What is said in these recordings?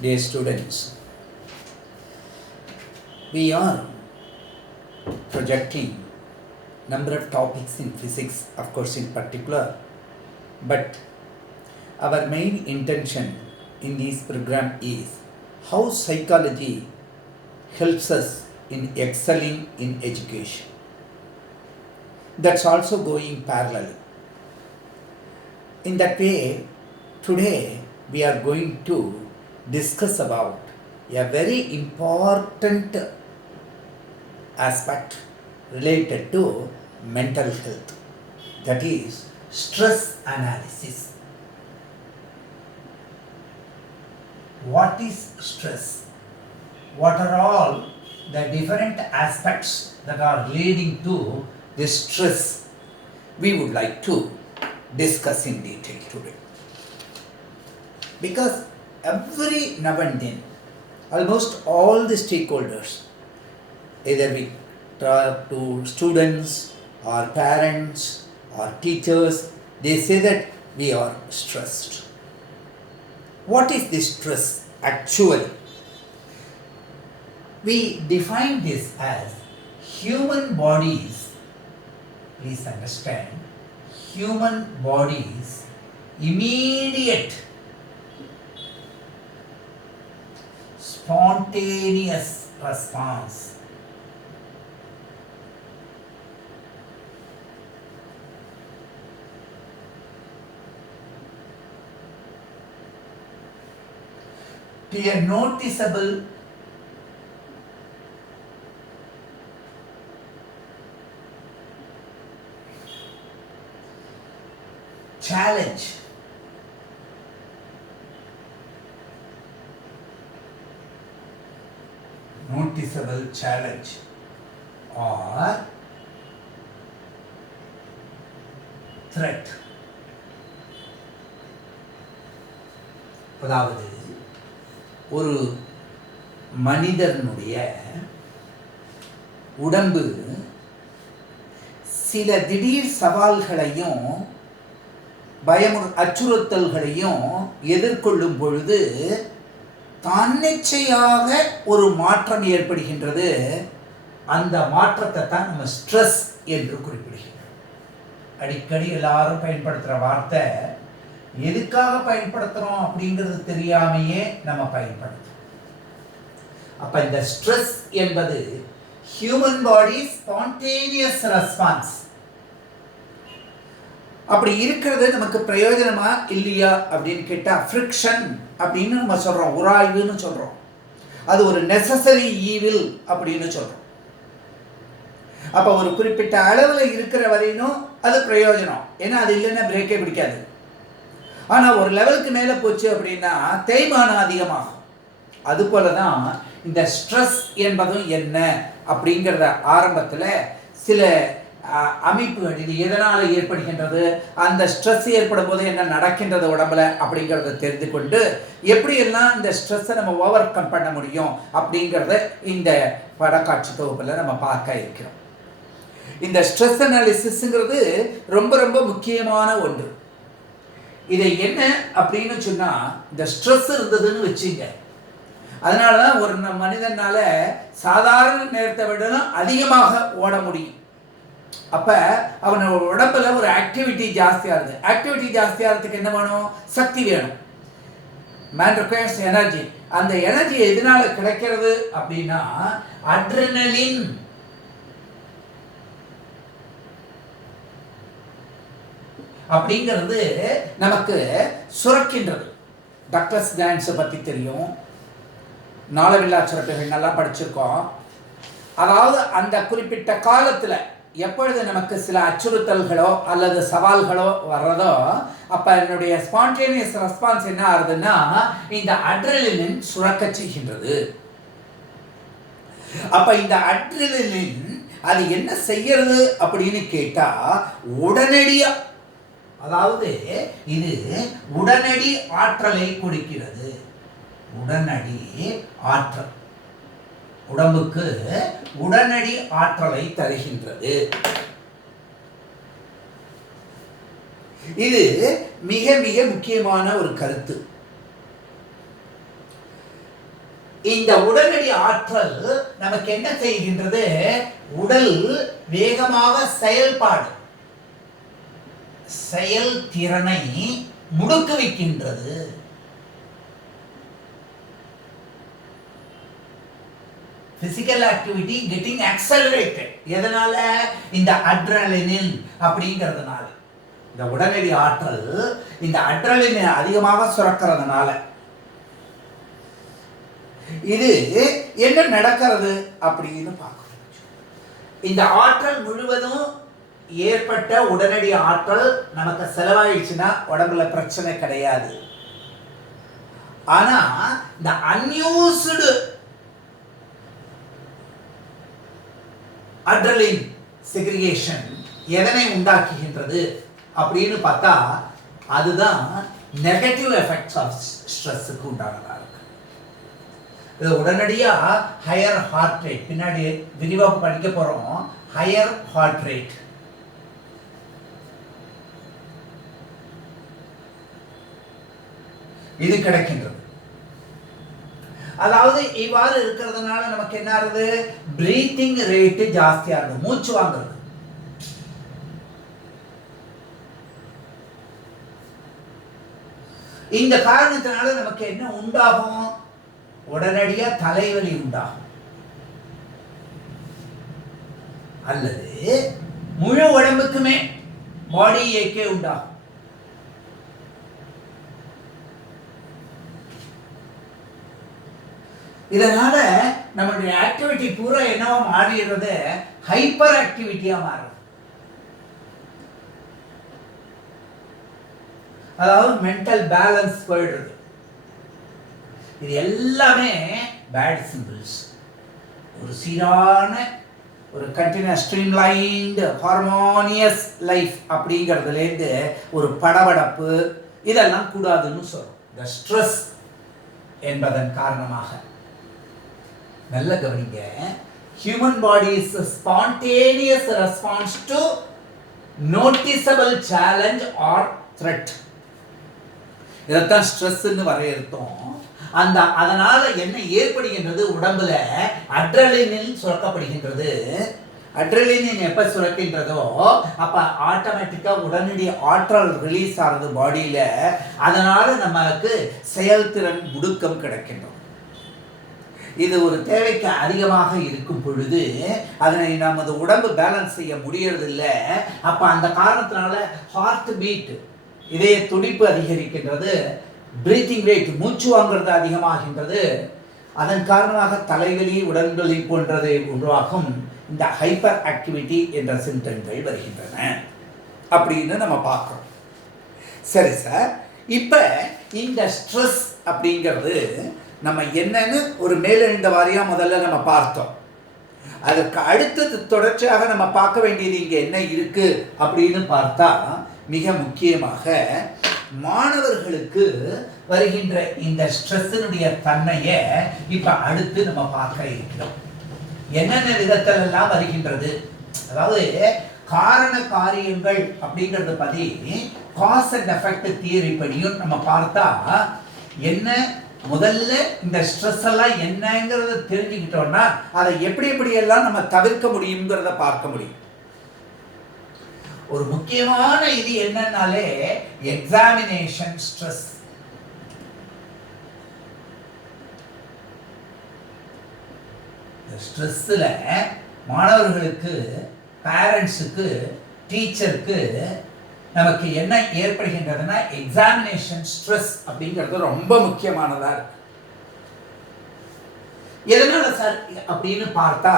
Dear students, we are projecting number of topics in physics, of course in particular, but our main intention in this program is how psychology helps us in excelling in education. That's also going parallelly. In that way, today we are going to discuss about a very important aspect related to mental health, that is stress analysis. What is stress? What are all the different aspects that are leading to this stress? We would like to discuss in detail today. Because every now and then, almost all the stakeholders, either we talk to students or parents or teachers, they say that we are stressed. What is this stress actually? We define this as human bodies, please understand, human bodies immediate spontaneous response to a noticeable challenge or threat. அதாவது ஒரு மனிதனுடைய உடம்பு சில திடீர் சவால்களையும் அச்சுறுத்தல்களையும் எதிர்கொள்ளும் பொழுது தன்னிச்சையாக ஒரு மாற்றம் ஏற்படுகின்றது. அந்த மாற்றத்தை தான் நம்ம ஸ்ட்ரெஸ் என்று குறிப்பிடுகிறோம். அடிக்கடி எல்லாரும் பயன்படுத்துகிற வார்த்தை, எதுக்காக பயன்படுத்துகிறோம் அப்படிங்கிறது தெரியாமையே நம்ம பயன்படுத்துகிறோம். அப்போ இந்த ஸ்ட்ரெஸ் என்பது ஹியூமன் பாடி ஸ்பான்டேனியஸ் ரெஸ்பான்ஸ். அப்படி இருக்கிறது நமக்கு பிரயோஜனமா இல்லையா அப்படின்னு கேட்டால் ஃப்ரிக்ஷன் அப்படின்னு நம்ம சொல்கிறோம், உராய்வுன்னு சொல்கிறோம். அது ஒரு நெசசரி ஈவில் அப்படின்னு சொல்கிறோம். அப்போ ஒரு குறிப்பிட்ட அளவில் இருக்கிற வரையிலும் அது பிரயோஜனம், ஏன்னா அது இல்லைன்னா பிரேக்கே பிடிக்காது. ஆனால் ஒரு லெவலுக்கு மேலே போச்சு அப்படின்னா தேய்மானம் அதிகமாகும். அதுபோல தான் இந்த ஸ்ட்ரெஸ் என்பதும் என்ன அப்படிங்கிறத ஆரம்பத்தில் சில அமைப்புகள், இது எதனால் ஏற்படுகின்றது, அந்த ஸ்ட்ரெஸ் ஏற்படும் போது என்ன நடக்கின்றது உடம்புல அப்படிங்கிறத தெரிந்து கொண்டு எப்படியெல்லாம் இந்த ஸ்ட்ரெஸ்ஸை நம்ம ஓவர் கம் பண்ண முடியும் அப்படிங்கிறத இந்த படக்காட்சி தொகுப்பில் நம்ம பார்க்க இருக்கிறோம். இந்த ஸ்ட்ரெஸ் அனாலிசிஸ்ங்கிறது ரொம்ப ரொம்ப முக்கியமான ஒன்று. இதை என்ன அப்படின்னு சொன்னால், இந்த ஸ்ட்ரெஸ் இருந்ததுன்னு வச்சுங்க, அதனால தான் ஒரு மனிதனால சாதாரண நேரத்தை விடலும் அதிகமாக ஓட முடியும். அப்போ அவனோட உடம்புல ஒரு ஆக்டிவிட்டி ஜாஸ்தியாகுது. ஆக்டிவிட்டி ஜாஸ்தியாகிறதுக்கு என்ன வேணும்? சக்தி வேணும். Man requires energy. அந்த எனர்ஜி எதனால கிடைக்கிறது அப்படின்னா அட்ரினலின். அப்படிங்கிறது நமக்கு சுரக்கின்றது. டக்ளஸ் கிளாண்ட்ஸை பற்றி தெரியும், நாளமில்லா சுரப்பிகள் நல்லா படிச்சிருக்கோம். அதாவது அந்த குறிப்பிட்ட காலத்தில் எப்பொழுது நமக்கு சில அச்சுறுத்தல்களோ அல்லது சவால்களோ வர்றதோ, அப்போ என்னுடைய ஸ்பான்டேனியஸ் ரெஸ்பான்ஸ் என்ன ஆகுதுன்னா இந்த அட்ரினலின் சுரக்க செய்கின்றது. அப்போ இந்த அட்ரினலின் அது என்ன செய்யறது அப்படின்னு கேட்டால் உடனடியாக, அதாவது இது உடனடி ஆற்றலை கொடுக்கிறது. உடனடி ஆற்றல் உடம்புக்கு உடனடி ஆற்றலை தருகின்றது. இது மிக மிக முக்கியமான ஒரு கருத்து. இந்த உடனடி ஆற்றல் நமக்கு என்ன செய்கின்றது? உடல் வேகமாக செயல்திறனை முடுக்குவிக்கின்றது. Physical activity getting accelerated. எதனால? இந்த அட்ரலினின் அப்படிங்கிறதுனால. இந்த உடனடி ஆற்றல் இந்த அட்ரலினின் அதிகமாக சுரக்கிறதுனால இது என்ன நடக்கிறது அப்படின்னு பார்க்கணும். இந்த ஆற்றல் முழுவதும் ஏற்பட்ட உடனடி ஆற்றல் நமக்கு செலவாயிடுச்சுன்னா உடம்புல பிரச்சனை கிடையாது. ஆனா இந்த அன்யூஸ்டு அட்ரலின் செக்ரிகேஷன் எதனை உண்டாக்குகின்றது அப்படின்னு பார்த்தா அதுதான் நெகட்டிவ் எஃபெக்ட்ஸ் ஆஃப் ஸ்ட்ரெஸ்ஸுக்கு உண்டானதா இருக்கு. இது உடனடியா ஹையர் ஹார்ட் ரேட், பின்னாடி விரிவாக படிக்க போறோம். ஹையர் ஹார்ட் ரேட், இது கிடைக்கின்றது. அதாவது இவ்வாறு இருக்கிறதுனால நமக்கு என்ன ஆகுது? பிரீத்திங் ரேட் ஜாஸ்தியா இருக்கும், மூச்சு வாங்குறது. இந்த காரணத்தினால நமக்கு என்ன உண்டாகும்? உடனடியா தலைவலி உண்டாகும், அல்லது முழு உடம்புக்குமே பாடி ஏக்கே உண்டாகும். இதனால நம்மளுடைய ஆக்டிவிட்டி பூரா என்னவா மாறிடுறது? ஹைப்பர் ஆக்டிவிட்டியா மாறும். அதாவது மென்டல் பேலன்ஸ் போயிடுறது. இது எல்லாமே பேட் சிம்பிள்ஸ். ஒரு சீரான, ஒரு கண்டினியூஸ் ஸ்ட்ரீம்லைன்டு ஹார்மோனியஸ் லைஃப் அப்படிங்கிறதுலேருந்து ஒரு படபடப்பு இதெல்லாம் கூடாதுன்னு சொல்றோம். இந்த ஸ்ட்ரெஸ் என்பதன் காரணமாக. நல்ல கவனிங்க, human body is a spontaneous response to noticeable challenge or threat. இதத்தான் ஸ்ட்ரெஸ்ன்னு வரையறுத்தோம். அதனால என்ன ஏற்படுகின்றது? உடம்புல அட்ரலினின் சுரக்கப்படுகின்றது. அட்ரலினின் எப்ப சுரக்கின்றதோ அப்ப ஆட்டோமேட்டிக்கா உடனடி ஆற்றல் ரிலீஸ் ஆகுது பாடியில. அதனால நமக்கு செயல்திறன் முடுக்கம் கிடைக்கின்றது. இது ஒரு தேவைக்கு அதிகமாக இருக்கும் பொழுது அதனை நமது உடம்பு பேலன்ஸ் செய்ய முடியறதில்லை. அப்ப அந்த காரணத்தினால ஹார்ட் பீட், இதய துடிப்பு அதிகரிக்கின்றது, பிரீத்திங் ரேட், மூச்சு வாங்குறது அதிகமாகின்றது. அதன் காரணமாக தலைவலி, உடல்வலி போன்றதை உருவாகும். இந்த ஹைப்பர் ஆக்டிவிட்டி என்ற சிம்டம்கள் வருகின்றன அப்படின்னு நம்ம பார்க்கிறோம். சரி சார், இப்ப இந்த ஸ்ட்ரெஸ் அப்படிங்கிறது நம்ம என்னன்னு ஒரு மேலெழுந்த வாரியா முதல்ல நம்ம பார்த்தோம். அதற்கு அடுத்தது தொடர்ச்சியாக நம்ம பார்க்க வேண்டியது இங்க என்ன இருக்கு அப்படின்னு பார்த்தா, மிக முக்கியமாக மாணவர்களுக்கு வருகின்ற இந்த ஸ்ட்ரெஸ்ஸினுடைய தன்மையை இப்ப அடுத்து நம்ம பார்க்க இருக்கிறோம். என்னென்ன விதத்தில் எல்லாம் வருகின்றது, அதாவது காரண காரியங்கள் அப்படிங்கறத பத்தி காஸ் அண்ட் எஃபெக்ட் தியரி படியும் நம்ம பார்த்தா என்ன, முதல்ல இந்த ஸ்ட்ரெஸ் எல்லாம் என்னங்கிறத தெரிஞ்சுக்கிட்டோம்னா அதை எப்படி எல்லாம் நம்ம தவிர்க்க முடியுங்கிறத பார்க்க முடியும். ஒரு முக்கியமான இது என்னன்னாலே எக்ஸாமினேஷன் ஸ்ட்ரெஸ். ஸ்ட்ரெஸ்ல மாணவர்களுக்கு, பேரண்ட்ஸுக்கு, டீச்சருக்கு நமக்கு என்ன ஏற்படுகின்றதுன்னா எக்ஸாமினேஷன் ஸ்ட்ரெஸ் அப்படிங்கிறது ரொம்ப முக்கியமானதா இருக்கு. எதனால சார் அப்படின்னு பார்த்தா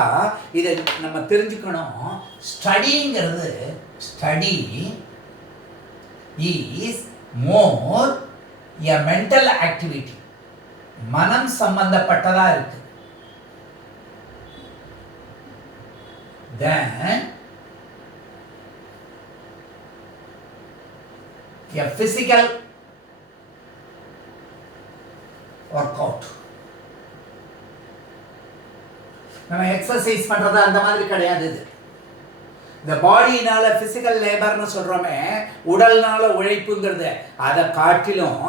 இதை நம்ம தெரிஞ்சுக்கணும். ஸ்டடிங்கிறது, study is more a mental activity, மனம் சம்பந்தப்பட்டதா இருக்கு, then a physical workout. நம்ம எக்ஸசைஸ் பண்றது அந்த மாதிரி கிடையாது. இந்த பாடினால பிசிக்கல் லேபர்னு சொல்றோமே, உடல்னால உழைப்புங்கிறது, அதை காட்டிலும்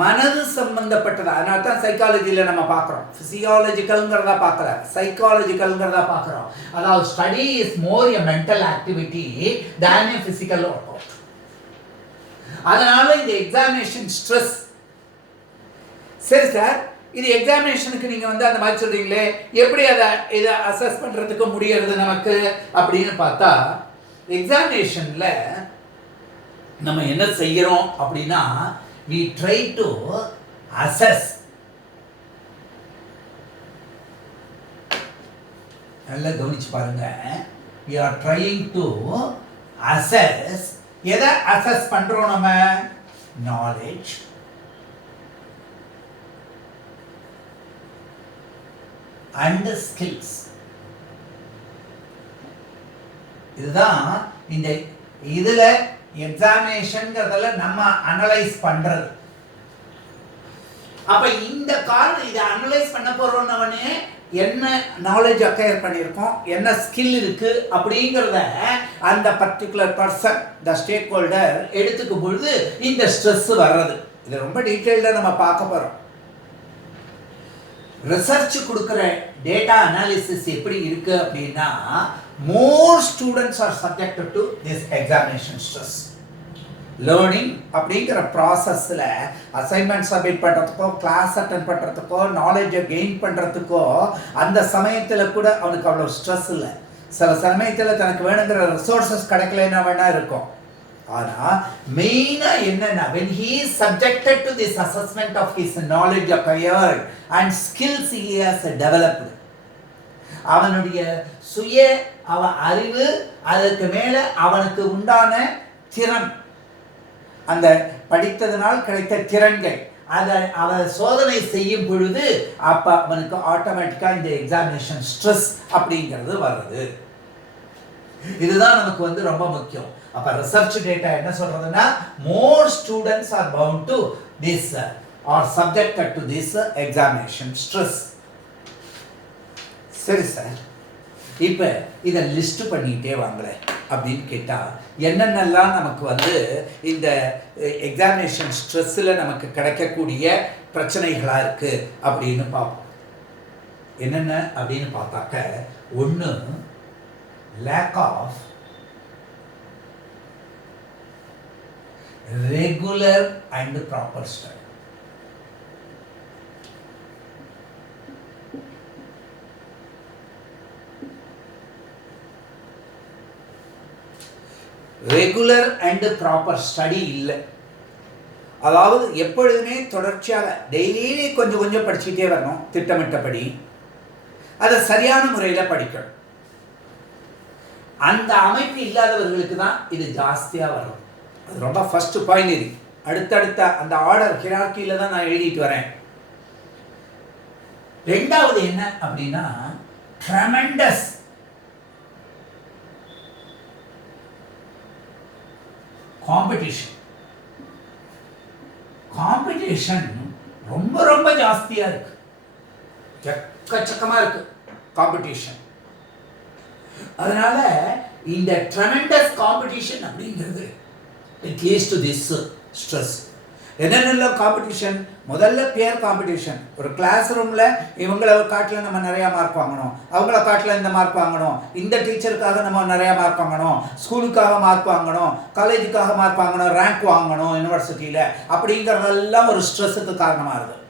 மனது சம்பந்தப்பட்டது. அதனால தான் சைக்காலஜியில் நம்ம பார்க்குறோம், பிசியாலஜிக்கல்ங்கிறதா பார்க்கல, சைக்காலஜிக்கல்ங்கிறதா பார்க்குறோம். அதாவது study is more a mental activity than a physical work out. அதனால இந்த எக்ஸாமினேஷன் ஸ்ட்ரெஸ். சரி சார், இது எக்ஸாமினேஷனுக்கு நீங்கள் வந்து அந்த மாதிரி சொல்கிறீங்களே, எப்படி இதை அசஸ் பண்ணுறதுக்கு முடியறது நமக்கு அப்படின்னு பார்த்தா, எக்ஸாமினேஷனில் நம்ம என்ன செய்கிறோம் அப்படின்னா, we try to assess. நல்லா கவனிச்சு பாருங்க. we are trying to assess. எதை அசஸ் பண்ணுறோம் நம்ம? Knowledge, and skills. இதுதான் இந்த இதுல எக்ஸாமினேஷன்ங்கிறதுல நம்ம அனலைஸ் பண்றது. அப்ப இந்த காரணம் இதை அனலைஸ் பண்ண போறோம்னவனே என்ன நாலேஜ் அக்வயர் பண்ணியிருக்கோம், என்ன ஸ்கில் இருக்கு அப்படிங்கிறத அந்த பர்டிகுலர் பர்சன், த ஸ்டேக் ஹோல்டர் எடுத்துக்கும் பொழுது இந்த ஸ்ட்ரெஸ் வர்றது. இது ரொம்ப டீட்டெயில்டாக நம்ம பார்க்க போறோம். ரிசர்ச் கொடுக்குற டேட்டா அனாலிசிஸ் எப்படி இருக்கு அப்படின்னா, more students are subjected to this examination stress. Learning அப்படிங்கிற ப்ராசஸில் அசைன்மெண்ட் சப்மிட் பண்ணுறதுக்கோ, கிளாஸ் அட்டன் பண்ணுறதுக்கோ, நாலேஜை கெயின் பண்ணுறதுக்கோ அந்த சமயத்தில் கூட அவனுக்கு அவ்வளோ ஸ்ட்ரெஸ் இல்லை. சில சமயத்தில் தனக்கு வேணுங்கிற ரிசோர்ஸஸ் கிடைக்கலன்னா வேணா இருக்கும். ஆனால் மெயினாக என்னென்னா, when he is subjected to this assessment of his knowledge acquired and skills he has developed, அவனுடைய சுய அறிவு, அதற்கு மேலே அவனுக்கு உண்டான திறன், அந்த படித்ததனால் கிடைத்த திறன்கள், அதை அவன் சோதனை செய்யும் பொழுது அப்போ அவனுக்கு ஆட்டோமேட்டிக்காக இந்த எக்ஸாமினேஷன் ஸ்ட்ரெஸ் அப்படிங்கிறது வருது. இதுதான் நமக்கு வந்து ரொம்ப முக்கியம். அப்போ ரிசர்ச் டேட்டா என்ன சொல்றதுன்னா, more students are bound to this are subjected to this examination stress. சரி சார், இப்போ இதை லிஸ்ட் பண்ணிகிட்டே வாங்களேன் அப்படின்னு கேட்டால், என்னென்னலாம் நமக்கு வந்து இந்த எக்ஸாமினேஷன் ஸ்ட்ரெஸ்ஸில் நமக்கு கிடைக்கக்கூடிய பிரச்சனைகளாக இருக்குது அப்படின்னு பார்ப்போம். என்னென்ன அப்படின்னு பார்த்தாக்க, ஒன்று lack of regular and proper study. Regular and proper study இல்லை. அதாவது எப்பொழுதுமே தொடர்ச்சியாக டெய்லி கொஞ்சம் கொஞ்சம் படிச்சுக்கிட்டே வரணும், திட்டமிட்டபடி அதை சரியான முறையில் படிக்கணும். அந்த அமைப்பு இல்லாதவர்களுக்கு தான் இது ஜாஸ்தியாக வரும். அது ரொம்ப ஃபர்ஸ்ட் பாயிண்ட். இது அடுத்தடுத்த அந்த ஆர்டர் ஹியரார்க்கியில் தான் நான் எழுதிட்டு வரேன். ரெண்டாவது என்ன அப்படின்னா, ட்ரெமெண்டஸ் காம்படிஷன் ரொம்ப ரொம்ப ஜாஸ்தியா இருக்கு, எக்கச்சக்கமா இருக்கு காம்படிஷன். அதனால இந்த ட்ரெமெண்டஸ் காம்படிஷன் அப்படிங்கிறது it leads to this stress. என்னென்ன காம்படிஷன்? முதல்ல பியர் காம்படிஷன். ஒரு கிளாஸ் ரூமில் இவங்களை காட்டில் நம்ம நிறையா மார்க் வாங்கணும், அவங்கள காட்டில் இந்த மார்க் வாங்கணும், இந்த டீச்சருக்காக நம்ம நிறையா மார்க் வாங்கணும், ஸ்கூலுக்காக மார்க் வாங்கணும், காலேஜுக்காக மார்க் வாங்கணும், ரேங்க் வாங்கணும் யூனிவர்சிட்டியில், அப்படிங்கிறதெல்லாம் ஒரு ஸ்ட்ரெஸ்ஸுக்கு காரணமாக இருக்குது.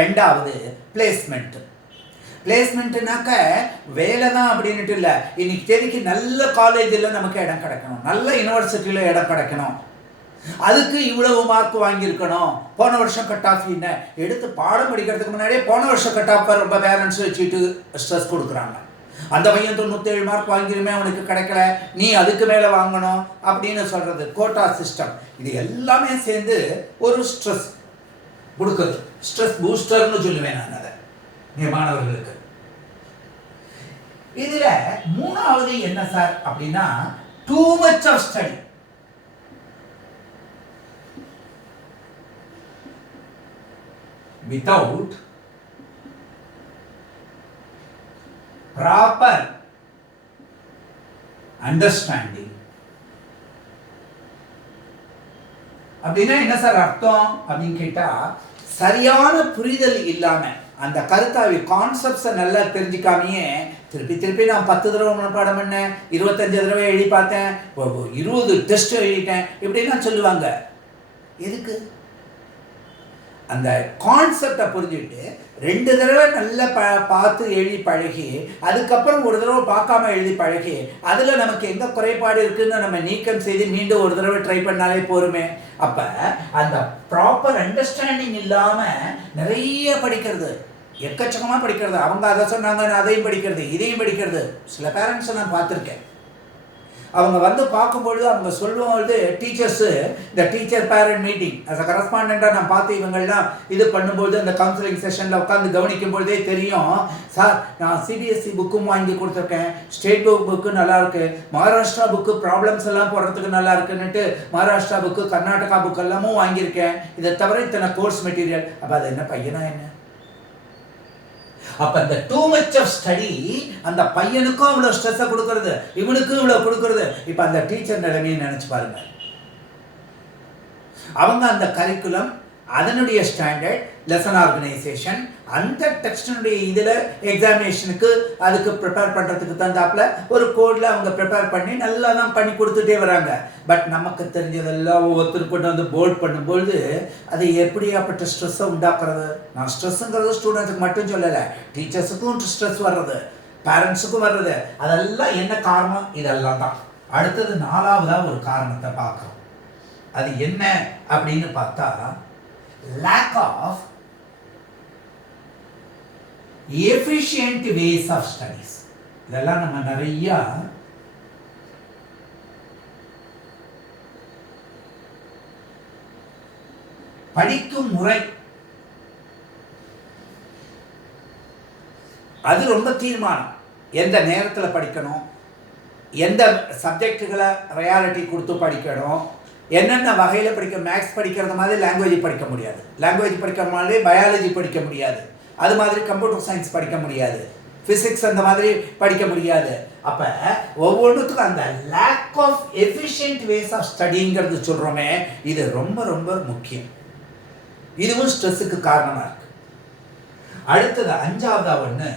ரெண்டாவது பிளேஸ்மெண்ட்டு. பிளேஸ்மெண்ட்டுனாக்க வேலை தான் அப்படின்ட்டு இல்லை, இன்னைக்கு தேதிக்கு நல்ல காலேஜில் நமக்கு இடம் கிடைக்கணும், நல்ல யூனிவர்சிட்டியில் இடம் கிடைக்கணும், அதுக்கு இவ்வளவு மார்க் வாங்கியிருக்கணும், போன வருஷம் கட் ஆஃப். என்ன எடுத்து பாடம் படிக்கிறதுக்கு முன்னாடியே போன வருஷம் கட் ஆஃப் ரொம்ப பேரண்ட்ஸ் வச்சுட்டு ஸ்ட்ரெஸ் கொடுக்குறாங்க. அந்த பையன் 97 மார்க் வாங்கிருமே, அவனுக்கு கிடைக்கல, நீ அதுக்கு மேலே வாங்கணும் அப்படின்னு சொல்கிறது. கோட்டா சிஸ்டம், இது எல்லாமே சேர்ந்து ஒரு ஸ்ட்ரெஸ் கொடுக்குறது. ஸ்ட்ரெஸ் பூஸ்டர்னு சொல்லுவேன் நான் அதை மாணவர்களுக்கு. இதுல மூணாவது என்ன சார் அப்படின்னா, too much of study. without proper understanding. அப்படின்னா என்ன சார் அர்த்தம் அப்படின்னு கேட்டா, சரியான புரிதல் இல்லாம அந்த கருத்தாவி கான்செப்ட்ஸை நல்லா தெரிஞ்சுக்காமையே திருப்பி திருப்பி நான் 10 தடவை மனப்பாடம் பண்ணேன், 25 தடவை எழுதி பார்த்தேன், 20 டெஸ்ட் எழுதிட்டேன் இப்படிலாம் சொல்லுவாங்க. எதுக்கு? அந்த கான்செப்டை புரிஞ்சுட்டு 2 தடவை நல்லா பார்த்து எழுதி பழகி, அதுக்கப்புறம் ஒரு தடவை பார்க்காம எழுதி பழகி, அதில் நமக்கு எங்கே குறைபாடு இருக்குன்னு நம்ம நீக்கம் செய்து மீண்டும் ஒரு தடவை ட்ரை பண்ணாலே போருமே. அப்போ அந்த ப்ராப்பர் அண்டர்ஸ்டாண்டிங் இல்லாமல் நிறைய படிக்கிறது, எக்கச்சக்கமாக படிக்கிறது, அவங்க அதை சொன்னாங்க அதையும் படிக்கிறது இதையும் படிக்கிறது. சில பேரண்ட்ஸை நான் பார்த்துருக்கேன், அவங்க வந்து பார்க்கும்பொழுது அவங்க சொல்லும்பொழுது டீச்சர்ஸு இந்த teacher parent meeting as a கரஸ்பாண்டாக நான் பார்த்து இவங்கள்லாம் இது பண்ணும்போது அந்த கவுன்சிலிங் செஷனில் உட்காந்து கவனிக்கும் பொழுதே தெரியும், சார் நான் சிபிஎஸ்சி புக்கும் வாங்கி கொடுத்துருக்கேன், ஸ்டேட் புக்கு நல்லாயிருக்கு, மகாராஷ்டிரா புக்கு ப்ராப்ளம்ஸ் எல்லாம் போடுறதுக்கு நல்லா இருக்குன்னுட்டு மகாராஷ்டிரா புக்கு கர்நாடகா புக்கு எல்லாமும் வாங்கியிருக்கேன், இதை தவிர இத்தனை கோர்ஸ் மெட்டீரியல். அப்போ அது என்ன பையனா என்ன? அப்ப இந்த டூ மச் ஆஃப் ஸ்டடி அந்த பையனுக்கும் அவ்வளவு ஸ்ட்ரெஸ் கொடுக்கறது, இவனுக்கும் இவ்வளவு கொடுக்கறது. இப்ப அந்த டீச்சர் நிலைமையை நினைச்சு பாருங்க. அவங்க அந்த கரிக்குலம், அதனுடைய ஸ்டாண்டர்ட், லெசன் ஆர்கனைசேஷன், அந்த டெக்ஸ்டினுடைய இதில் எக்ஸாமினேஷனுக்கு அதுக்கு ப்ரிப்பேர் பண்ணுறதுக்கு தந்தாப்புல ஒரு கோடில் அவங்க ப்ரிப்பேர் பண்ணி நல்லா தான் பண்ணி கொடுத்துட்டே வராங்க. பட் நமக்கு தெரிஞ்சதெல்லாம் ஒவ்வொருத்தருக்கு கொண்டு வந்து போர்ட் பண்ணும்பொழுது அது எப்படியாப்பட்ட ஸ்ட்ரெஸ்ஸை உண்டாக்குறது. நான் ஸ்ட்ரெஸ்ஸுங்கிறது ஸ்டூடெண்ட்ஸுக்கு மட்டும் சொல்லலை, டீச்சர்ஸுக்கும் ஸ்ட்ரெஸ் வர்றது, பேரண்ட்ஸுக்கும் வர்றது. அதெல்லாம் என்ன காரணம்? இதெல்லாம் தான். அடுத்தது 4வதாக ஒரு காரணத்தை பார்க்குறோம். அது என்ன அப்படின்னு பார்த்தா, lack of efficient ways of studies. இதெல்லாம் நம்ம நிறைய படிக்கும் முறை அது ரொம்ப தீர்மானம். எந்த நேரத்தில் படிக்கணும், எந்த சப்ஜெக்டுகளை ரியாலிட்டி கொடுத்து படிக்கணும், என்னென்ன வகையில் படிக்க. மேக்ஸ் படிக்கிறது மாதிரி லாங்குவேஜ் படிக்க முடியாது, லாங்குவேஜ் படிக்கிற மாதிரி பயாலஜி படிக்க முடியாது, அது மாதிரி கம்ப்யூட்டர் சயின்ஸ் படிக்க முடியாது, ஃபிசிக்ஸ் அந்த மாதிரி படிக்க முடியாது. அப்போ ஒவ்வொன்றுத்துக்கும் அந்த lack of efficient ways of ஸ்டடிங்கிறது சொல்கிறோமே, இது ரொம்ப ரொம்ப முக்கியம். இதுவும் ஸ்ட்ரெஸ்ஸுக்கு காரணமாக இருக்கு. அடுத்தது 5வதா ஒன்று,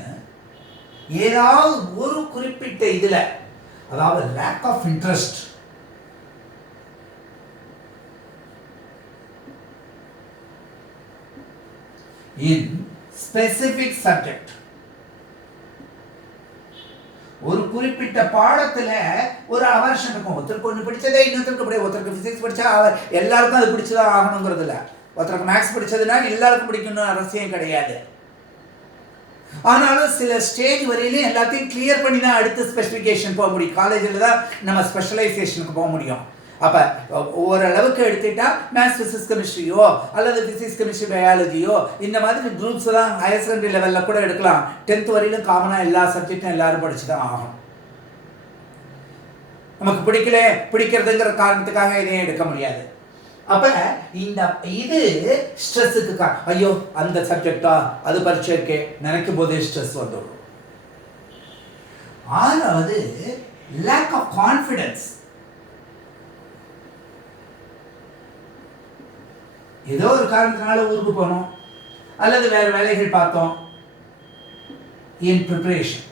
ஏதாவது ஒரு குறிப்பிட்ட இதில், அதாவது lack of interest. In specific subject. ஒரு குறிப்பிட்ட பாடத்துல ஒரு அவர்ஷன் இருக்கும். ஒருத்தருக்கு ஒன்று பிடிச்சதே இன்னொருத்தருக்கு பிடிக்கும். ஒருத்தருக்கு பிசிக்ஸ் படிச்சா எல்லாருக்கும் அது பிடிச்சதா ஆகணுங்கிறது இல்லை. ஒருத்தருக்கு மேக்ஸ் பிடிச்சதுன்னா எல்லாருக்கும் பிடிக்கணும்னு அவசியம் கிடையாது. ஆனாலும் சில ஸ்டேஜ் வரையிலும் எல்லாத்தையும் கிளியர் பண்ணி தான் அடுத்த ஸ்பெசிஃபிகேஷன் போக முடியும். காலேஜில் தான் நம்ம ஸ்பெஷலைசேஷனுக்கு போக முடியும். அப்போ ஓரளவுக்கு எடுத்துட்டா மேத்ஸ் ஃபிசிக்ஸ் கெமிஸ்ட்ரியோ அல்லது ஃபிசிக்ஸ் கெமிஸ்ட்ரி பயாலஜியோ இந்த மாதிரி குரூப்ஸ் தான் ஹையர் செகண்டரி லெவலில் கூட எடுக்கலாம். 10th வரையிலும் காமனாக எல்லா சப்ஜெக்டும் எல்லாரும் படிச்சு தான் ஆகணும். நமக்கு பிடிக்கிறதுங்கிற காரணத்துக்காக இதையும் எடுக்க முடியாது. அப்போ இந்த இது ஸ்ட்ரெஸ்ஸுக்கு ஐயோ அந்த சப்ஜெக்டா அது பரீட்சை இருக்கே நினைக்கும் போதே ஸ்ட்ரெஸ் வந்துடும். 6வது லேக் ஆஃப் கான்ஃபிடன்ஸ். ஏதோ ஒரு காரணத்தினால ஊருக்கு போனோம் அல்லது வேறு வேலைகள் பார்த்தோம். இன் ப்ரிப்பரேஷன்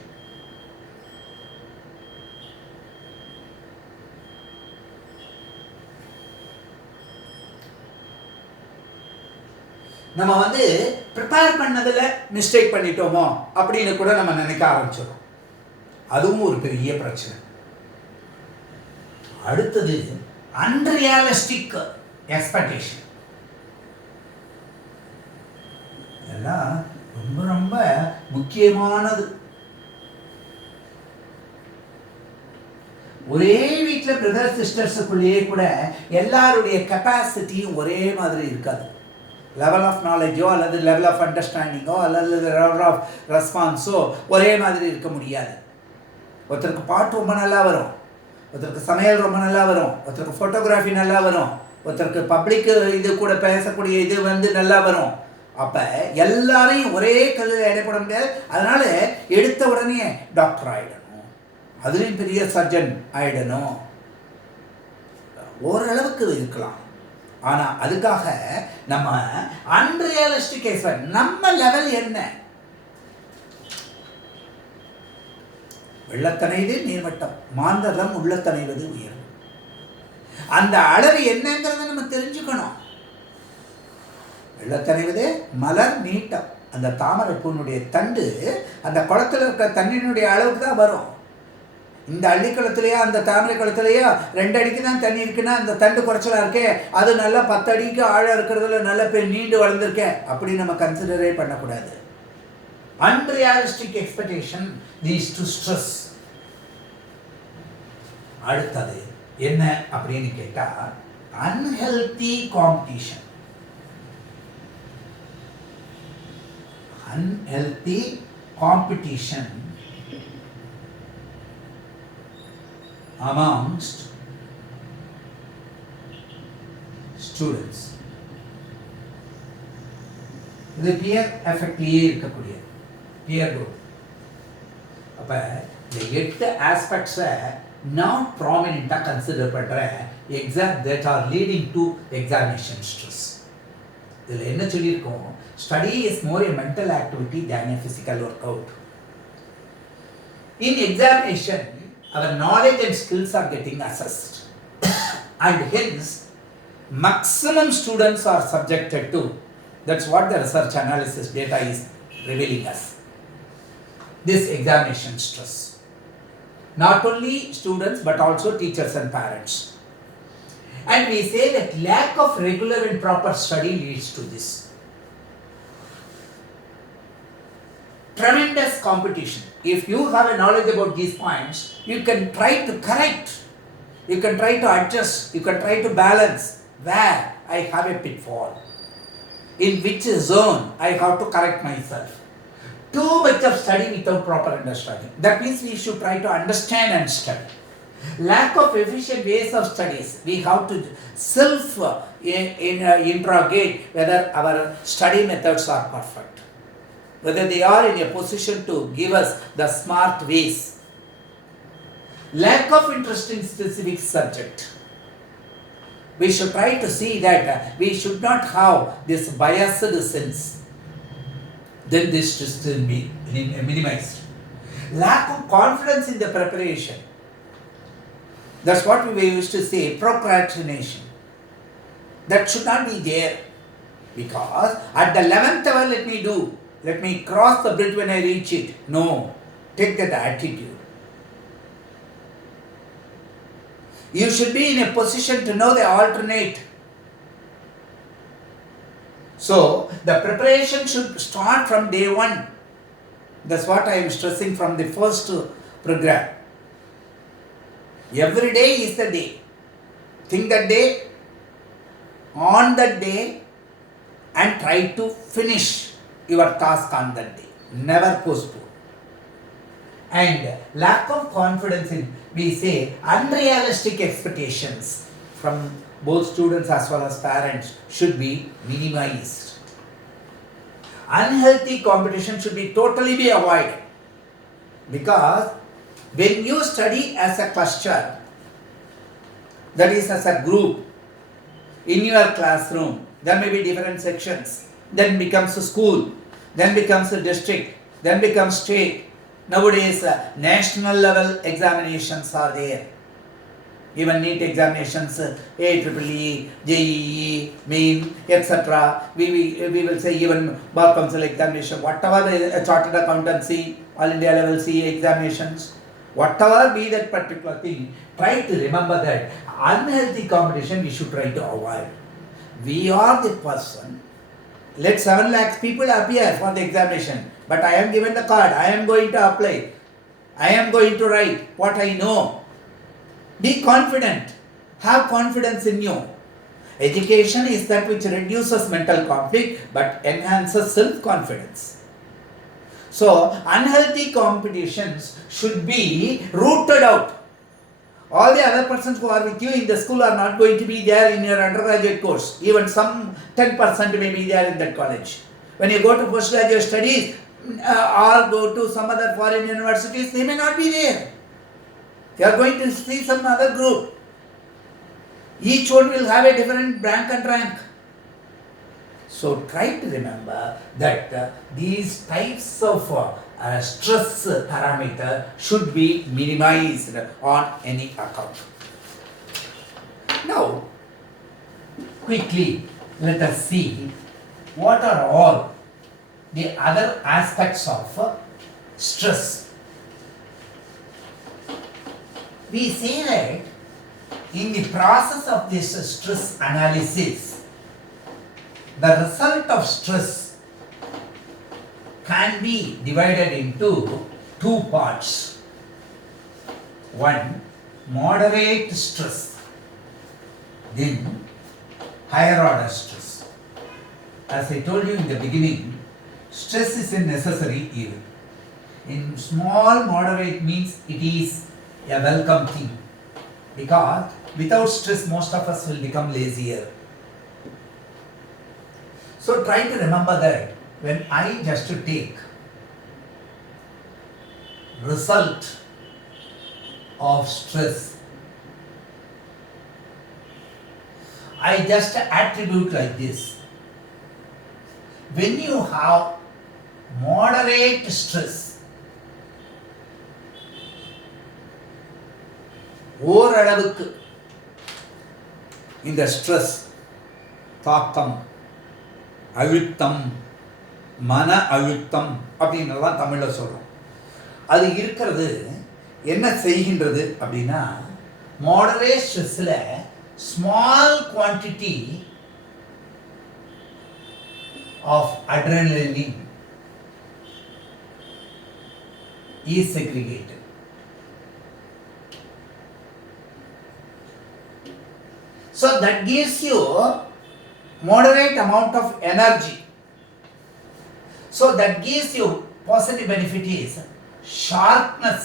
நம்ம வந்து ப்ரிப்பேர் பண்ணதில் மிஸ்டேக் பண்ணிட்டோமோ அப்படின்னு கூட நம்ம நினைக்க ஆரம்பிச்சிடும். அதுவும் ஒரு பெரிய பிரச்சனை. அடுத்தது அன்ரியாலிஸ்டிக் எக்ஸ்பெக்டேஷன். இதெல்லாம் ரொம்ப ரொம்ப முக்கியமானது. ஒரே வீட்டில் பிரதர் சிஸ்டர்ஸுக்குள்ளேயே கூட எல்லாருடைய கெப்பாசிட்டியும் ஒரே மாதிரி இருக்காது. லெவல் ஆஃப் நாலேஜோ அல்லது லெவல் ஆஃப் அண்டர்ஸ்டாண்டிங்கோ அல்லது லெவல் ஆஃப் ரெஸ்பான்ஸோ ஒரே மாதிரி இருக்க முடியாது. ஒருத்தருக்கு பாட்டு ரொம்ப நல்லா வரும், ஒருத்தருக்கு சமையல் ரொம்ப நல்லா வரும், ஒருத்தருக்கு ஃபோட்டோகிராஃபி நல்லா வரும், ஒருத்தருக்கு பப்ளிக் இது கூட பேசக்கூடிய இது வந்து நல்லா வரும். அப்போ எல்லாரையும் ஒரே கல்லில் எடைப்பட முடியாது. அதனால எடுத்த உடனே டாக்டர் ஆகிடணும், அதுலேயும் பெரிய சர்ஜன் ஆயிடணும், ஓரளவுக்கு இருக்கலாம். ஆனால் அதுக்காக நம்ம அன்ரியலிஸ்டிக் எக்ஸ்பெக்ட், நம்ம லெவல் என்ன? வெள்ளத்தனைவது நீர்மட்டம், மாந்தரம் உள்ளத்தனைவது உயர்வு. அந்த அளவு என்னங்கிறத நம்ம தெரிஞ்சுக்கணும். வெள்ளத்தனைவது மலர் நீட்டம், அந்த தாமரை பூனுடைய தண்டு அந்த குளத்தில் இருக்கிற தண்ணியினுடைய அளவுக்கு தான் வரும். இந்த அள்ளிக்குளத்துலையா அந்த தாமரை குளத்துலையா 2 அடிக்கு தான் தண்ணி இருக்குன்னா அந்த தண்டு குறைச்சலாக இருக்கே, அது நல்லா 10 அடிக்கு ஆழம் இருக்கிறதுல நல்ல பேர் நீண்டு வளர்ந்துருக்கேன் அப்படி நம்ம கன்சிடரே பண்ணக்கூடாது. Unrealistic expectation leads to stress. அடுத்தது என்ன அப்படின்னு கேட்டா unhealthy competition. Unhealthy competition amongst students. இது பியர் எஃபெக்ட்லயே இருக்கக்கூடிய பியர் குரூப். அப்ப இந்த 8 ஆஸ்பெக்ட்ஸை நான் ப்ராமினெண்ட்டாக கன்சிடர் பண்ற exam that are leading to examination stress. இதில் என்ன சொல்லியிருக்கோம்? Study is more a mental activity than a physical workout. In examination, our knowledge and skills are getting assessed and hence maximum students are subjected to, that's what the research analysis data is revealing us, this examination stress. Not only students but also teachers and parents. And we say that lack of regular and proper study leads to this. Tremendous competition. If you have a knowledge about these points, you can try to correct, you can try to adjust, you can try to balance where I have a pitfall, in which zone I have to correct myself. Too much of study without proper understanding. That means we should try to understand and study. Lack of efficient ways of studies. We have to self interrogate whether our study methods are perfect, whether they are in a position to give us the smart ways. Lack of interest in specific subject. We should try to see that we should not have this biased sense. Then this will be minimized. Lack of confidence in the preparation. That's what we used to say, procrastination. That should not be there. Because at the 11th hour, let me cross the bridge when I reach it. No, take that attitude. You should be in a position to know the alternate. So, the preparation should start from day 1. That's what I am stressing from the first program. Every day is the day. Think that day, on that day, and try to finish your task on that day. Never postpone. And lack of confidence in, we say, unrealistic expectations from both students as well as parents should be minimized. Unhealthy competition should be totally be avoided. Because when you study as a cluster, that is as a group, in your classroom, there may be different sections. Then becomes a school, then becomes a district, then becomes state. Nowadays, national level examinations are there. Even NEET examinations, AEEE, JEE, MEAN, etc. We will say even bar council examination, whatever the chartered accountancy, all India level CA examinations, whatever be that particular thing, try to remember that unhealthy competition we should try to avoid. We are the person. Let 7 lakhs people appear for the examination, but I am given the card, I am going to apply, I am going to write what I know. Be confident, have confidence in you. Education is that which reduces mental conflict but enhances self-confidence. So, unhealthy competitions should be rooted out. All the other persons who are with you in the school are not going to be there in your undergraduate course. Even some 10% may be there in that college. When you go to postgraduate studies or go to some other foreign universities, they may not be there. You are going to see some other group. Each one will have a different rank and rank. So try to remember that these types of stress parameter should be minimized on any account. Now, quickly let us see what are all the other aspects of stress. We say that in the process of this stress analysis, the result of stress can be divided into two parts. One, moderate stress, then higher order stress. As I told you in the beginning, stress is a necessary evil. In small, moderate means it is a welcome thing, because without stress most of us will become lazier. So try to remember that when I just take result of stress, I just attribute like this. When you have moderate stress, ஓரளவுக்கு இந்த stress தாக்கம், அழுத்தம், மன அழுத்தம் அப்படின்னுலாம் தமிழில் சொல்கிறோம். அது இருக்கிறது என்ன செய்கின்றது அப்படின்னா, மாடரேட் ஸ்ட்ரெஸ்ஸில் small quantity of adrenaline is segregated. So that gives you moderate amount of energy. So that gives you positive benefit is sharpness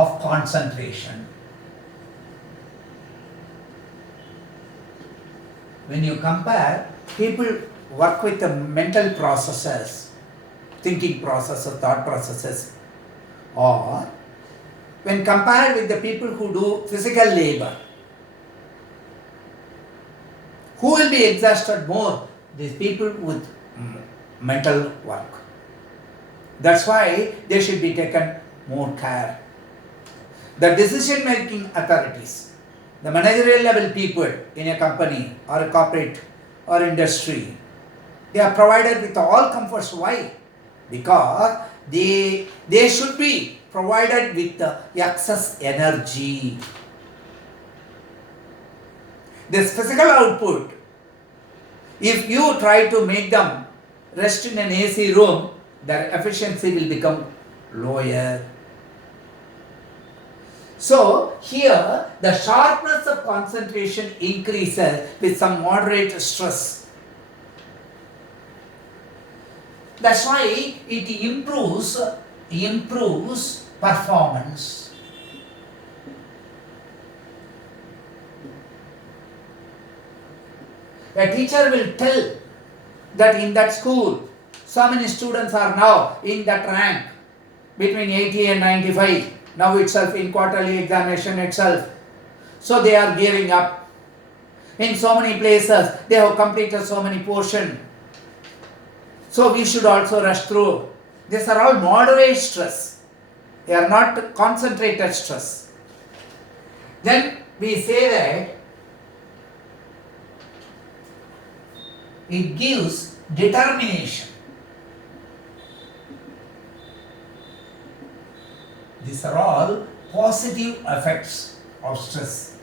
of concentration. When you compare, people work with the mental processes, thinking processes, thought processes, or when compared with the people who do physical labor, who will be exhausted more? These people with mental work. That's why they should be taken more care. The decision making authorities, the managerial level people in a company or a corporate or industry, they are provided with all comforts. Why? Because they should be provided with the excess energy. This physical output, if you try to make them rest in an AC room, their efficiency will become lower. So here the sharpness of concentration increases with some moderate stress. That's why it improves performance. A teacher will tell that in that school so many students are now in that rank between 80 and 95 now itself, in quarterly examination itself. So they are gearing up. In so many places they have completed so many portions. So we should also rush through. These are all moderate stress. They are not concentrated stress. Then we say that it gives determination. These are all positive effects of stress.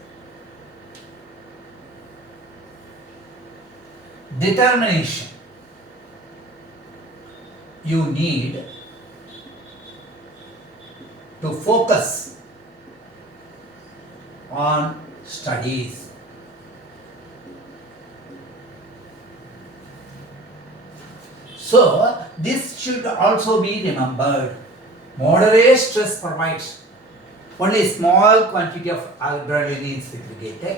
Determination. You need to focus on studies. So this should also be remembered. Moderate stress provides only a small quantity of adrenaline segregated,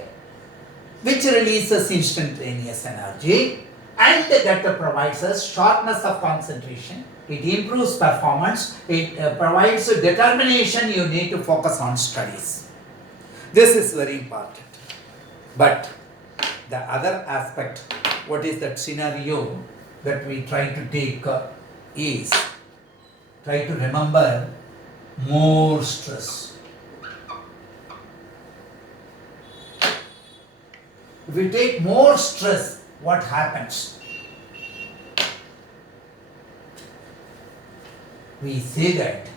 which releases instantaneous energy, and that provides us sharpness of concentration. It improves performance. It provides determination you need to focus on studies. This is very important. But the other aspect, what is that scenario that we try to take is try to remember more stress. If we take more stress, what happens? We say that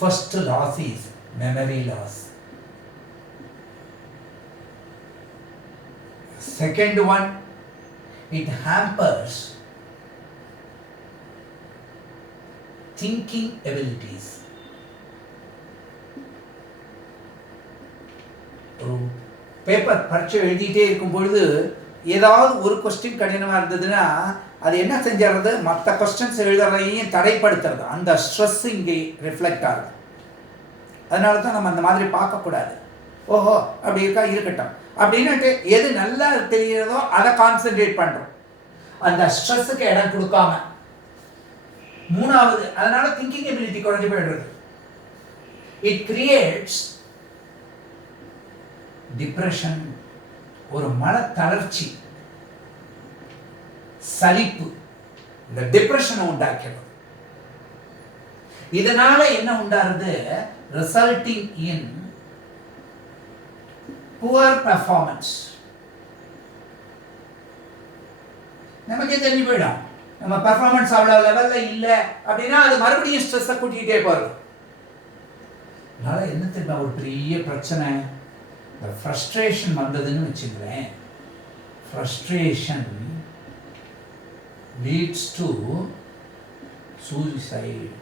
first loss is memory loss. Second one, it hampers thinking abilities. Paper பரீட்சை எழுதிட்டே இருக்கும் பொழுது ஏதாவது ஒரு question கடினமாக இருந்ததுன்னா அது என்ன செஞ்சிடறது, மற்ற கொஸ்டின்ஸ் எழுதுறதையும் தடைப்படுத்துறது. அந்த ஸ்ட்ரெஸ் இங்கே ரிஃப்ளெக்ட் ஆகுது. அதனால தான் நம்ம அந்த மாதிரி பார்க்கக்கூடாது. ஓஹோ அப்படி இருக்கா, இருக்கட்டும் அப்படின்னுட்டு எது நல்லா தெரிகிறதோ அதை கான்சென்ட்ரேட் பண்ணுறோம், அந்த ஸ்ட்ரெஸ்ஸுக்கு இடம் கொடுக்காம. மூணாவது, அதனால திங்கிங் எபிலிட்டி குறைஞ்சு போயிடுறது. இட் கிரியேட்ஸ் டிப்ரெஷன், ஒரு மன தளர்ச்சி, சலிப்பு, இந்த டிப்ரெஷனை உண்டாக்கிறது. இதனால என்ன உண்டாருது, ரிசல்ட்டிங் இன் புவர் பெர்ஃபார்மன்ஸ். நமக்கே தெரிஞ்சு போயிடும், நம்ம பெர்ஃபார்மன்ஸ் அவ்வளோ லெவலில் இல்லை அப்படின்னா அது மறுபடியும் ஸ்ட்ரெஸ்ஸை கூட்டிகிட்டே போகிறது. அதனால என்ன தெரியுமா ஒரு பெரிய பிரச்சனை, இந்த ஃப்ரஸ்ட்ரேஷன் வந்ததுன்னு வச்சுக்கிறேன். Frustration leads to suicide.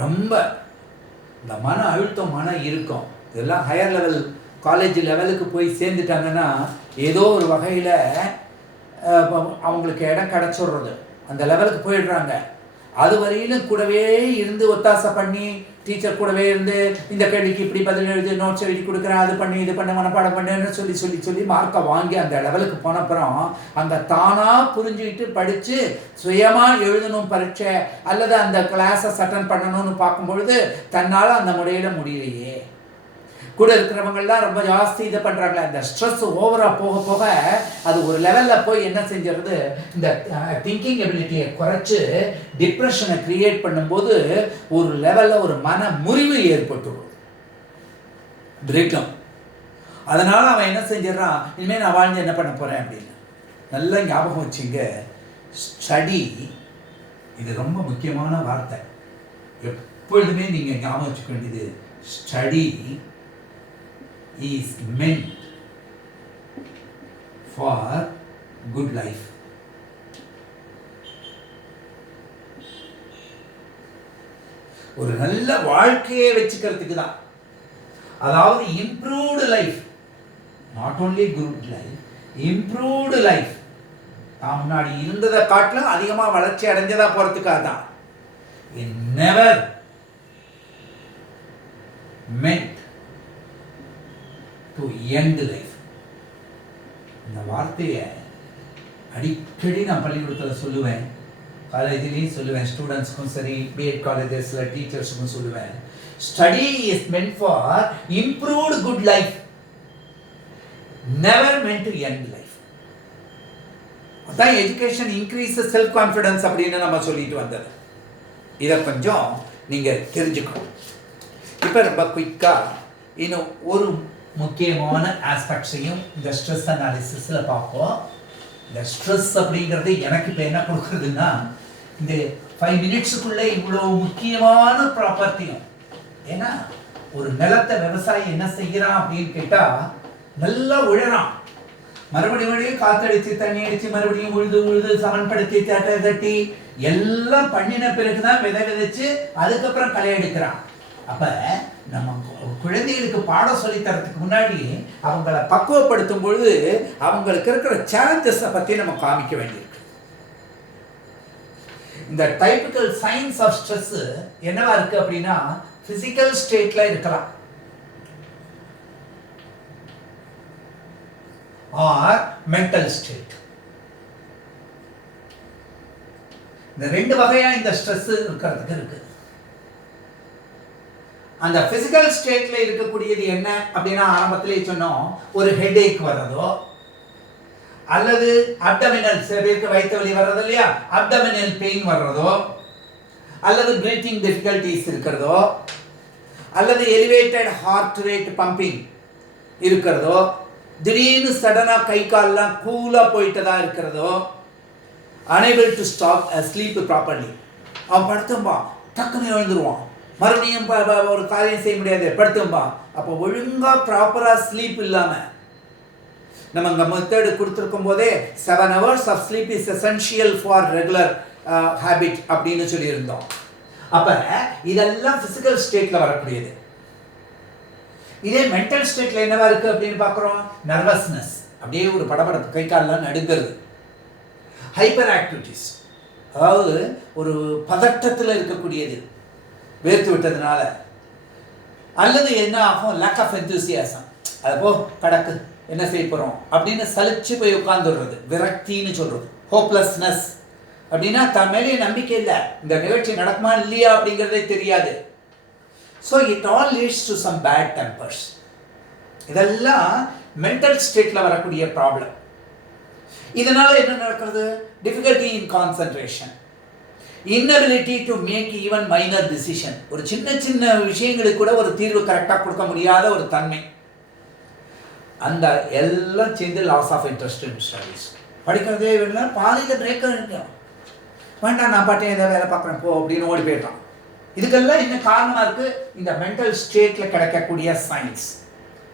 ரொம்ப இந்த மன அழுத்தம், மன இருக்கும், இதெல்லாம் ஹையர் லெவல் காலேஜ் லெவலுக்கு போய் சேர்ந்துட்டாங்கன்னா ஏதோ ஒரு வகையில் அவங்களுக்கு இடம் கிடச்சிடுறது, அந்த லெவலுக்கு போயிடுறாங்க. அது வரையிலும் கூடவே இருந்து ஒத்தாசை பண்ணி, டீச்சர் கூடவே இருந்து இந்த கேள்விக்கு இப்படி பதில் எழுதி, நோட்ஸ் எழுதி கொடுக்குறேன், அது பண்ணி இது பண்ண மனப்பாடம் பண்ணுன்னு சொல்லி சொல்லி சொல்லி மார்க்கை வாங்கி அந்த லெவலுக்கு போனப்புறம் அங்கே தானாக புரிஞ்சுக்கிட்டு படித்து சுயமாக எழுதணும் பரீட்சை அல்லது அந்த கிளாஸை அட்டெண்ட் பண்ணணும்னு பார்க்கும்பொழுது தன்னால் அந்த முறையில் முடியலையே. கூட இருக்கிறவங்கள்லாம் ரொம்ப ஜாஸ்தி இதை பண்ணுறாங்களே, அந்த ஸ்ட்ரெஸ் ஓவராக போக போக அது ஒரு லெவலில் போய் என்ன செஞ்சிருது, இந்த திங்கிங் எபிலிட்டியை குறைச்சி டிப்ரெஷனை கிரியேட் பண்ணும்போது ஒரு லெவலில் ஒரு மன முறிவு ஏற்பட்டுடும், பிரேக்கம். அதனால் அவன் என்ன செஞ்சிடறான், இனிமேல் நான் வாழ்ந்து என்ன பண்ண போகிறேன் அப்படின்னு. நல்லா ஞாபகம் வச்சுங்க, ஸ்டடி இது ரொம்ப முக்கியமான வார்த்தை. எப்பொழுதுமே நீங்கள் ஞாபகம் வச்சுக்க வேண்டியது, study is meant for good life. ஒரு நல்ல வாழ்க்கையை வச்சுக்கிறதுக்கு தான். அதாவது improved life, not only good life, improved life. நான் முன்னாடி இருந்ததை காட்டிலும் அதிகமாக வளர்ச்சி அடைஞ்சதா போகிறதுக்காக தான். It never meant to end life. இந்த வார்த்தையை அடிக்கடி நான் பள்ளிக்கூடத்தில் சொல்லுவேன், காலேஜ்லேயும் சொல்லுவேன், ஸ்டூடெண்ட்ஸுக்கும் சரி, பிஎட் காலேஜஸில் டீச்சர்ஸுக்கும் சொல்லுவேன். Study is meant for improved good life, never meant to end life. அதான் எஜுகேஷன் இன்க்ரீஸ் செல்ஃப் கான்ஃபிடன்ஸ் அப்படின்னு நம்ம சொல்லிட்டு வந்தது. இதை கொஞ்சம் நீங்கள் தெரிஞ்சுக்கணும். இப்போ ரொம்ப குயிக்காக இன்னும் ஒரு முக்கியமான ஆஸ்பெக்ட்ஸையும் இந்த ஸ்ட்ரெஸ் அனாலிசிஸில் பார்ப்போம். இந்த ஸ்ட்ரெஸ் அப்படிங்கிறது எனக்கு இப்போ என்ன கொடுக்குறதுன்னா, இந்த 5 மினிட்ஸுக்குள்ளே இவ்வளோ முக்கியமான ப்ராப்பர்ட்டியும். ஏன்னா ஒரு நிலத்தை விவசாயி என்ன செய்கிறான் அப்படின்னு கேட்டால், நல்லா உழறான், மறுபடியும் காற்றடித்து தண்ணி அடித்து மறுபடியும் உழுது சமன்படுத்தி தட்டி எல்லாம் பண்ணின பிறகு தான் விதைச்சு அதுக்கப்புறம் களை எடுக்கிறான். அப்போ நம்ம குழந்தைகளுக்கு பாடம் சொல்லி தரத்துக்கு முன்னாடி அவங்கள பக்குவப்படுத்தும் பொழுது அவங்களுக்கு இருக்கிற சேலஞ்சஸை பற்றி நம்ம காமிக்க வேண்டியிருக்கு. இந்த டைபிக்கல் சைன்ஸ் ஆஃப் ஸ்ட்ரெஸ் என்னவா இருக்கு அப்படின்னா, பிசிக்கல் ஸ்டேட்ல இருக்கலாம். Or mental state. இந்த ரெண்டு வகையா இந்த ஸ்ட்ரெஸ் இருக்கிறதுக்கு இருக்கு. அந்த பிசிக்கல் ஸ்டேட்ல இருக்கக்கூடியது என்ன அப்படின்னா ஆரம்பத்திலே சொன்னோம், ஒரு ஹெட்ஏக் வர்றதோ அல்லது அப்டமினல், சில பேருக்கு வயிற்று வலி வர்றது இல்லையா, அப்டமினல் பெயின் வர்றதோ அல்லது பிரீத்திங் டிஃபிகல்டிஸ் இருக்கிறதோ அல்லது எலிவேட்டட் ஹார்ட் ரேட் பம்பிங் இருக்கிறதோ, திடீர்னு சடனா கை கால்லாம் கூலா போயிட்டதா இருக்கிறதோ, unable to stop sleep properly. அவன் படுத்தும்பா டக்குன்னு எழுந்துருவான், மறுபடியும் ஒரு காரியம் செய்ய முடியாது, படுத்தும்பா. அப்போ ஒழுங்கா ப்ராப்பரா ஸ்லீப் இல்லாம, நம்ம இங்க மெத்தட் கொடுத்துருக்கும் போதே 7 hours of sleep is essential for regular habit அப்படின்னு சொல்லியிருந்தோம். அப்ப இதெல்லாம் பிசிக்கல் ஸ்டேட்ல வரக்கூடியது. இதே மென்டல் ஸ்டேட்ல என்னவா இருக்கு அப்படின்னு பார்க்குறோம், நர்வஸ்னஸ், அப்படியே ஒரு படபடப்பு, கை கால்லாம் நடுங்கிறது, ஹைப்பர் ஆக்டிவிட்டிஸ், அதாவது ஒரு பதட்டத்தில் இருக்கக்கூடியது வேர்த்து விட்டதுனால, அல்லது என்ன ஆகும், லேக் ஆஃப் எந்தூசியாசம், அது போ கடக்கு என்ன செய்ய போகிறோம் அப்படின்னு சலிச்சு போய் உட்காந்துடுறது, விரக்தின்னு சொல்கிறது, ஹோப்லெஸ்னஸ் அப்படின்னா தன் மேலே நம்பிக்கை இல்லை, இந்த நிகழ்ச்சி நடக்குமா இல்லையா அப்படிங்கிறதே தெரியாது. So it all leads to some bad tempers. இதெல்லாம் மென்டல் ஸ்டேட்டில் வரக்கூடிய ப்ராப்ளம். இதனால என்ன நடக்கிறது, difficulty in concentration, inability to make even minor decision, ஒரு சின்ன சின்ன விஷயங்களுக்கு கூட ஒரு தீர்வு கரெக்டாக கொடுக்க முடியாத ஒரு தன்மை, அந்த எல்லாம் சேர்ந்து loss of interest in studies. படிக்கிறதே வேணும், பாதியில் பிரேக் இருக்கும், வேண்டாம் நான் பாட்டே ஏதாவது வேலை பார்க்குறேன் போ அப்படின்னு ஓடி போயிட்டான். இதுக்கெல்லாம் என்ன காரணமாக இருக்குது, இந்த மென்டல் ஸ்டேட்டில் கிடைக்கக்கூடிய சயின்ஸ்,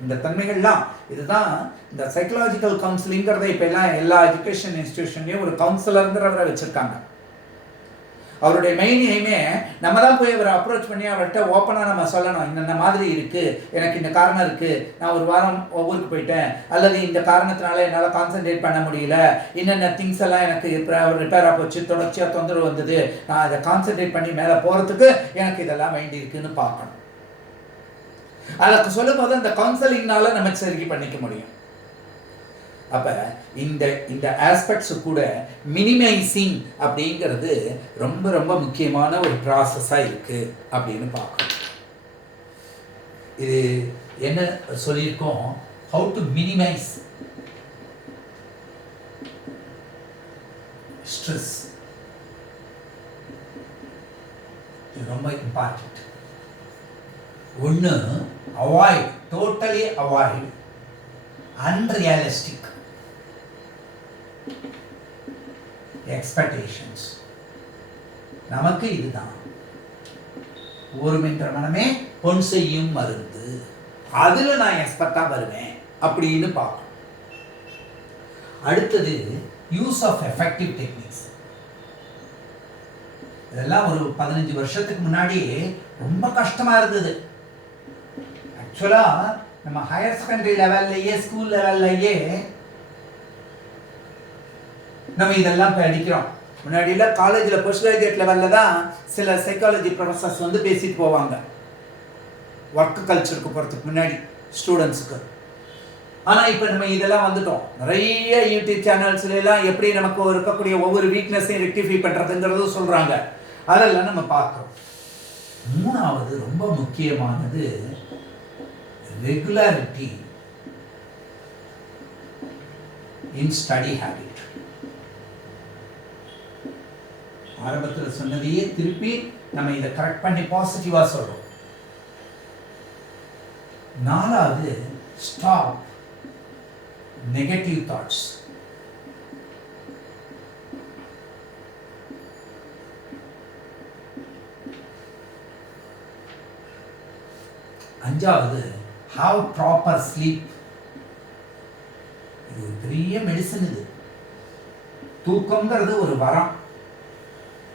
இந்த தன்மைகள்லாம். இதுதான் இந்த சைக்கலாஜிக்கல் கவுன்சிலிங்கிறத இப்போ எல்லாம் எல்லா எஜுகேஷன் இன்ஸ்டிடியூஷன்லேயும் ஒரு கவுன்சிலருங்கிறவரை வச்சுருக்காங்க. அவருடைய மெயின் எய்மே நம்ம தான் போய் அவரை அப்ரோச் பண்ணி அவர்கிட்ட ஓப்பனாக நம்ம சொல்லணும், இந்த மாதிரி இருக்குது, எனக்கு இந்த காரணம் இருக்குது, நான் ஒரு வாரம் ஊருக்கு போயிட்டேன், அல்லது இந்த காரணத்தினால என்னால் கான்சென்ட்ரேட் பண்ண முடியல, என்னென்ன திங்ஸ் எல்லாம் எனக்கு ரிப்பேராக போச்சு, தொடர்ச்சியாக தொந்தரவு வந்தது, நான் அதை கான்சென்ட்ரேட் பண்ணி மேலே போகிறதுக்கு எனக்கு இதெல்லாம் வேண்டியிருக்குன்னு பார்க்கணும். அதுக்கு சொல்லும் போது அந்த கவுன்சிலிங்னால நம்ம சரி பண்ணிக்க முடியும். அப்போ இந்த ஆஸ்பெக்ட்ஸ் கூட மினிமைசிங் அப்படிங்கிறது ரொம்ப ரொம்ப முக்கியமான ஒரு ப்ராசஸாக இருக்குது அப்படின்னு பார்க்கணும். இது என்ன சொல்லியிருக்கோம், ஹவு டு மினிமைஸ் ஸ்ட்ரெஸ், இது ரொம்ப இம்பார்ட்டன்ட். ஒன்று avoid, totally avoid unrealistic expectations. நமக்கு இதுதான் ஒருமின்ற மனமே பொன் செய்யும் மருந்து, அதில் நான் எக்ஸ்பர்ட்டா வருவேன் அப்படின்னு பார்க்கணும். அடுத்தது யூஸ் ஆஃப் எஃபெக்டிவ் டெக்னிக்ஸ். இதெல்லாம் ஒரு 15 வருஷத்துக்கு முன்னாடி ரொம்ப கஷ்டமா இருந்தது. ஆக்சுவலா நம்ம ஹையர் செகண்டரி லெவல்லையே, ஸ்கூல் லெவல்லையே நம்ம இதெல்லாம் படிக்கிறோம். முன்னாடியில் காலேஜில் போஸ்ட் கிராஜுவேட் லெவலில் தான் சில சைக்காலஜி ப்ரொஃபஸர்ஸ் வந்து பேசிட்டு போவாங்க ஒர்க் கல்ச்சருக்கு போகிறதுக்கு முன்னாடி ஸ்டூடெண்ட்ஸுக்கு. ஆனால் இப்போ நம்ம இதெல்லாம் வந்துட்டோம், நிறைய யூடியூப் சேனல்ஸ்லாம் எப்படி நமக்கு இருக்கக்கூடிய ஒவ்வொரு வீக்னஸையும் ரெக்டிஃபை பண்ணுறதுங்கிறதும் சொல்கிறாங்க. அதெல்லாம் நம்ம பார்க்குறோம். மூணாவது ரொம்ப முக்கியமானது regularity in study habit. ஆரம்பத்தில் சொன்னதையே திருப்பி நம்ம இதை கரெக்ட் பண்ணி பாசிட்டிவா சொல்றோம். நாலாவது ஸ்டாப் நெகட்டிவ் தாட்ஸ். அஞ்சாவது have proper sleep. இது ஒரு பெரிய மெடிசன். இது தூக்கம்ங்கிறது ஒரு வரம்.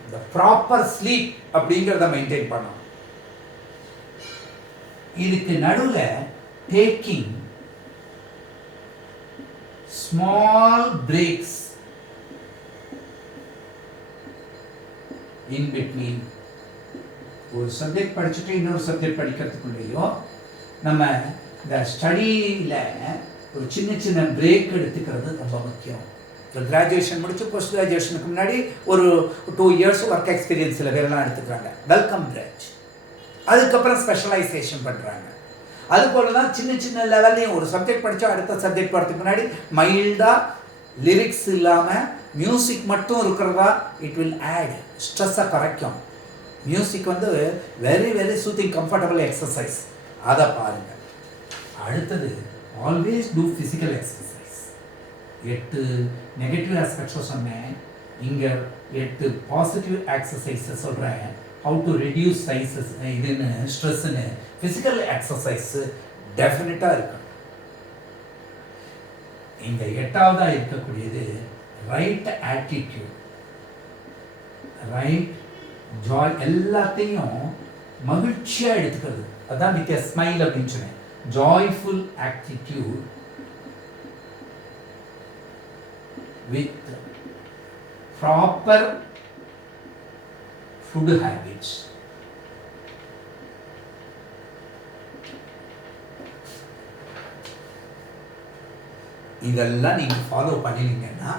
இந்த ப்ராப்பர் ஸ்லீப் அப்படிங்கிறத மெயின்டைன் பண்ணணும். இதுக்கு நடுவில் taking small breaks in between. ஒரு சப்ஜெக்ட் படிச்சுட்டு இன்னொரு சப்ஜெக்ட் படிக்கிறதுக்குள்ளேயோ நம்ம இந்த ஸ்டடியில் ஒரு சின்ன சின்ன பிரேக் எடுத்துக்கிறது ரொம்ப முக்கியம். கிராஜுவேஷன் முடிச்சு போஸ்ட் கிராஜுவேஷனுக்கு முன்னாடி ஒரு 2 இயர்ஸ் ஒர்க் எக்ஸ்பீரியன்ஸ் சில பேரெல்லாம் எடுத்துக்கிறாங்க, வெல்கம் பிரான்ச். அதுக்கப்புறம் ஸ்பெஷலைசேஷன் பண்ணுறாங்க. அதுபோல தான் சின்ன சின்ன லெவல்லையும் ஒரு சப்ஜெக்ட் படித்தா அடுத்த சப்ஜெக்ட் போகிறதுக்கு முன்னாடி மைல்டாக லிரிக்ஸ் இல்லாமல் மியூசிக் மட்டும் இருக்கிறதா இட் வில் ஆட் ஸ்ட்ரெஸ்ஸை குறைக்கும். மியூசிக் வந்து very very soothing comfortable exercise, அதை பாருங்கள். அடுத்தது always do physical exercise. 8 negative ஆஸ்பெக்ட்ஸை சொன்னேன், இங்கே 8 பாசிட்டிவ் எக்ஸசைஸை சொல்கிறேன். ஹவு டு ரெடியூஸ் சைஸஸ் இதுன்னு ஸ்ட்ரெஸ்ஸுன்னு ஃபிசிக்கல் எக்ஸசைஸு டெஃபினட்டாக இருக்கும். இந்த 8ஆவதாக இருக்கக்கூடியது ரைட் ஆட்டிடியூட், ரைட் ஜாய், எல்லாத்தையும் மகிழ்ச்சியாக எடுத்துக்கிறது. அதான் வித் எ ஸ்மைல் அப்படின்னு சொன்னேன். Joyful attitude with proper food habits. இதெல்லாம் நீங்கள் ஃபாலோ பண்ணினீங்கன்னா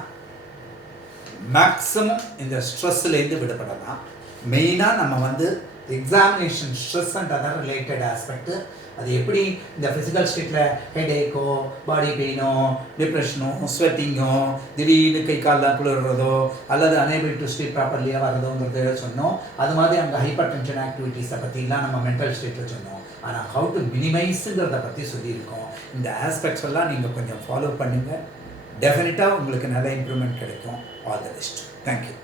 மேக்ஸிமம் இந்த ஸ்ட்ரெஸ்லேருந்து விடுபடலாம். மெயினாக நம்ம வந்து examination stress and other related aspect, அது எப்படி இந்த ஃபிசிக்கல் ஸ்டேட்டில் ஹெடேக்கோ, பாடி பெயினோ, டிப்ரெஷனோ, ஸ்வெட்டிங்கோ, திடீர்னு கை காலில் குளிர்றதோ அல்லது அனேபிள் டு ஸ்லீப் ப்ராப்பர்லியாக வரதோங்கிறத சொன்னோம். அது மாதிரி அங்கே ஹைப்பர் டென்ஷன் ஆக்டிவிட்டீஸை பற்றிலாம் நம்ம மென்டல் ஸ்டேட்டில் சொன்னோம். ஆனால் ஹவு டு மினிமைஸுங்கிறத பற்றி சொல்லியிருக்கோம். இந்த ஆஸ்பெக்ட்ஸ் எல்லாம் நீங்கள் கொஞ்சம் ஃபாலோ பண்ணுங்கள், டெஃபினட்டாக உங்களுக்கு நல்ல இம்ப்ரூவ்மெண்ட் கிடைக்கும். All the best. தேங்க்யூ.